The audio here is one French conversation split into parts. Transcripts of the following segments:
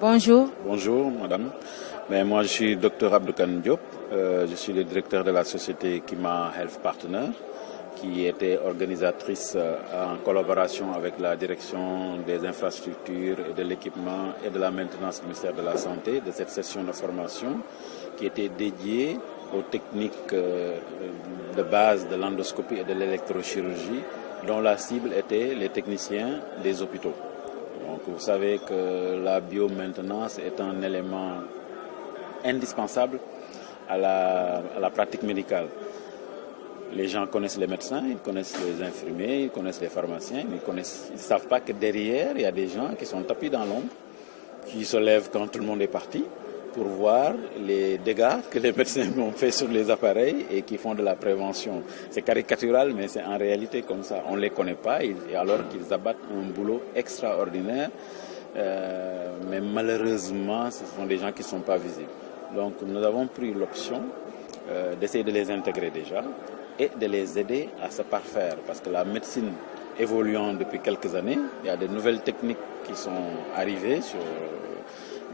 Bonjour. Bonjour madame, moi je suis Dr Abdoukan Diop, je suis le directeur de la société Kima Health Partner qui était organisatrice en collaboration avec la direction des infrastructures et de l'équipement et de la maintenance du ministère de la Santé de cette session de formation qui était dédiée aux techniques de base de l'endoscopie et de l'électrochirurgie dont la cible était les techniciens des hôpitaux. Donc vous savez que la biomaintenance est un élément indispensable à la pratique médicale. Les gens connaissent les médecins, ils connaissent les infirmiers, ils connaissent les pharmaciens, mais ils ne savent pas que derrière, il y a des gens qui sont tapis dans l'ombre, qui se lèvent quand tout le monde est parti, pour voir les dégâts que les médecins ont fait sur les appareils et qui font de la prévention. C'est caricatural, mais c'est en réalité comme ça. On ne les connaît pas, alors qu'ils abattent un boulot extraordinaire. Mais malheureusement, ce sont des gens qui ne sont pas visibles. Donc nous avons pris l'option d'essayer de les intégrer déjà et de les aider à se parfaire. Parce que la médecine évoluant depuis quelques années, il y a de nouvelles techniques qui sont arrivées sur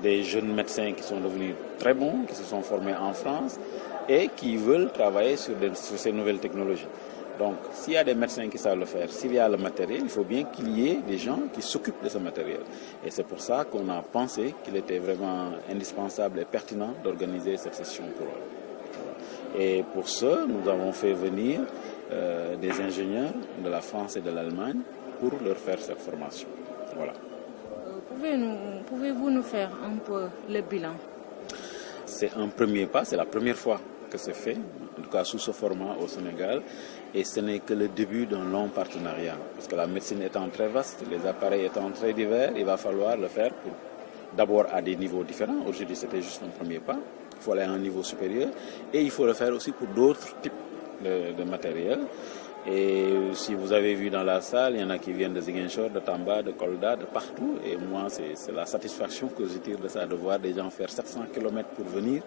des jeunes médecins qui sont devenus très bons, qui se sont formés en France et qui veulent travailler sur ces nouvelles technologies. Donc, s'il y a des médecins qui savent le faire, s'il y a le matériel, il faut bien qu'il y ait des gens qui s'occupent de ce matériel. Et c'est pour ça qu'on a pensé qu'il était vraiment indispensable et pertinent d'organiser cette session pour eux. Et pour ce, nous avons fait venir des ingénieurs de la France et de l'Allemagne pour leur faire cette formation. Voilà. Pouvez-vous nous faire un peu le bilan? C'est un premier pas, c'est la première fois que c'est fait, en tout cas sous ce format au Sénégal, et ce n'est que le début d'un long partenariat. Parce que la médecine étant très vaste, les appareils étant très divers, il va falloir le faire d'abord à des niveaux différents. Aujourd'hui, c'était juste un premier pas. Il faut aller à un niveau supérieur, et il faut le faire aussi pour d'autres types de matériel. Et si vous avez vu dans la salle, il y en a qui viennent de Ziguinchor, de Tamba, de Kolda, de partout. Et moi, c'est la satisfaction que je tire de ça, de voir des gens faire 700 km pour venir.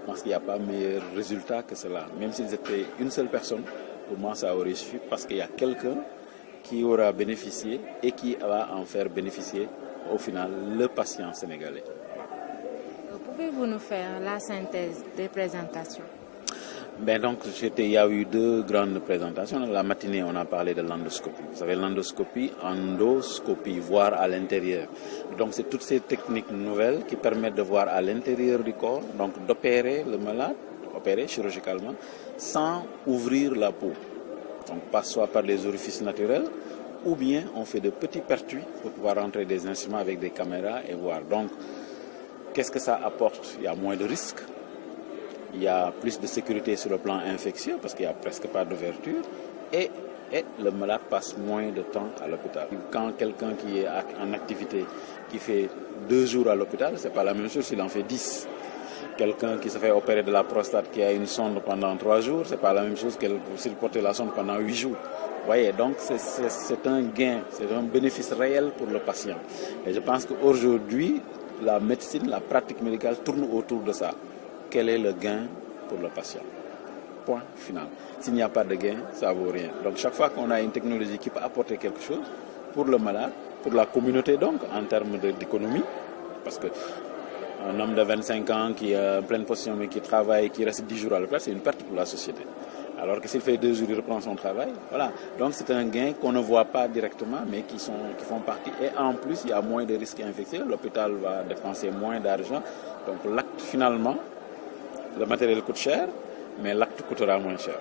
Je pense qu'il n'y a pas meilleur résultat que cela. Même s'ils étaient une seule personne, pour moi, ça aurait suffi parce qu'il y a quelqu'un qui aura bénéficié et qui va en faire bénéficier, au final, le patient sénégalais. Pouvez-vous nous faire la synthèse des présentations? Donc, il y a eu deux grandes présentations. La matinée, on a parlé de l'endoscopie. Vous savez, l'endoscopie, voir à l'intérieur. Donc, c'est toutes ces techniques nouvelles qui permettent de voir à l'intérieur du corps, donc d'opérer le malade, opérer chirurgicalement, sans ouvrir la peau. Donc, soit par les orifices naturels, ou bien on fait de petits pertuis pour pouvoir rentrer des instruments avec des caméras et voir. Donc, qu'est-ce que ça apporte? Il y a moins de risques. Il y a plus de sécurité sur le plan infectieux parce qu'il n'y a presque pas d'ouverture et le malade passe moins de temps à l'hôpital. Quand quelqu'un qui est en activité, qui fait 2 jours à l'hôpital, ce n'est pas la même chose s'il en fait 10. Quelqu'un qui se fait opérer de la prostate qui a une sonde pendant 3 jours, ce n'est pas la même chose que s'il porte la sonde pendant 8 jours. Vous voyez, donc c'est un gain, c'est un bénéfice réel pour le patient. Et je pense qu'aujourd'hui, la médecine, la pratique médicale tourne autour de ça. Quel est le gain pour le patient? Point final. S'il n'y a pas de gain, ça ne vaut rien. Donc chaque fois qu'on a une technologie qui peut apporter quelque chose pour le malade, pour la communauté donc, en termes d'économie, parce qu'un homme de 25 ans qui est en pleine position mais qui travaille, qui reste 10 jours à l'hôpital, c'est une perte pour la société. Alors que s'il fait 2 jours, il reprend son travail. Voilà. Donc c'est un gain qu'on ne voit pas directement, mais qui font partie. Et en plus, il y a moins de risques infectieux. L'hôpital va dépenser moins d'argent. Donc l'acte finalement, le matériel coûte cher, mais l'acte coûtera moins cher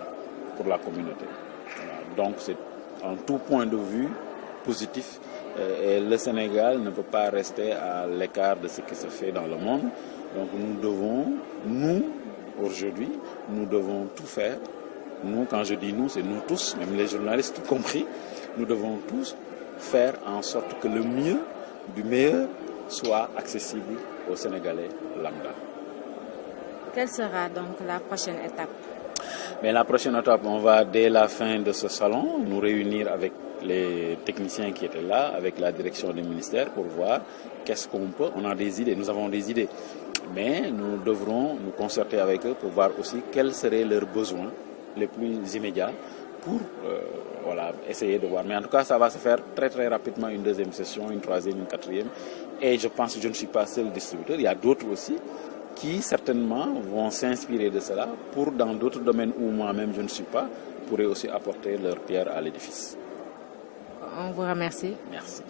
pour la communauté. Voilà. Donc c'est en tout point de vue positif. Et le Sénégal ne peut pas rester à l'écart de ce qui se fait dans le monde. Donc aujourd'hui, nous devons tout faire. Nous, quand je dis nous, c'est nous tous, même les journalistes compris. Nous devons tous faire en sorte que le mieux du meilleur soit accessible aux Sénégalais lambda. Quelle sera donc la prochaine étape? La prochaine étape, on va dès la fin de ce salon nous réunir avec les techniciens qui étaient là, avec la direction du ministère pour voir qu'est-ce qu'on peut. On a des idées, nous avons des idées, mais nous devrons nous concerter avec eux pour voir aussi quels seraient leurs besoins les plus immédiats pour voilà, essayer de voir. Mais en tout cas, ça va se faire très très rapidement, une deuxième session, une troisième, une quatrième. Et je pense que je ne suis pas seul distributeur, il y a d'autres aussi qui certainement vont s'inspirer de cela pour, dans d'autres domaines où moi-même je ne suis pas, pourraient aussi apporter leur pierre à l'édifice. On vous remercie. Merci.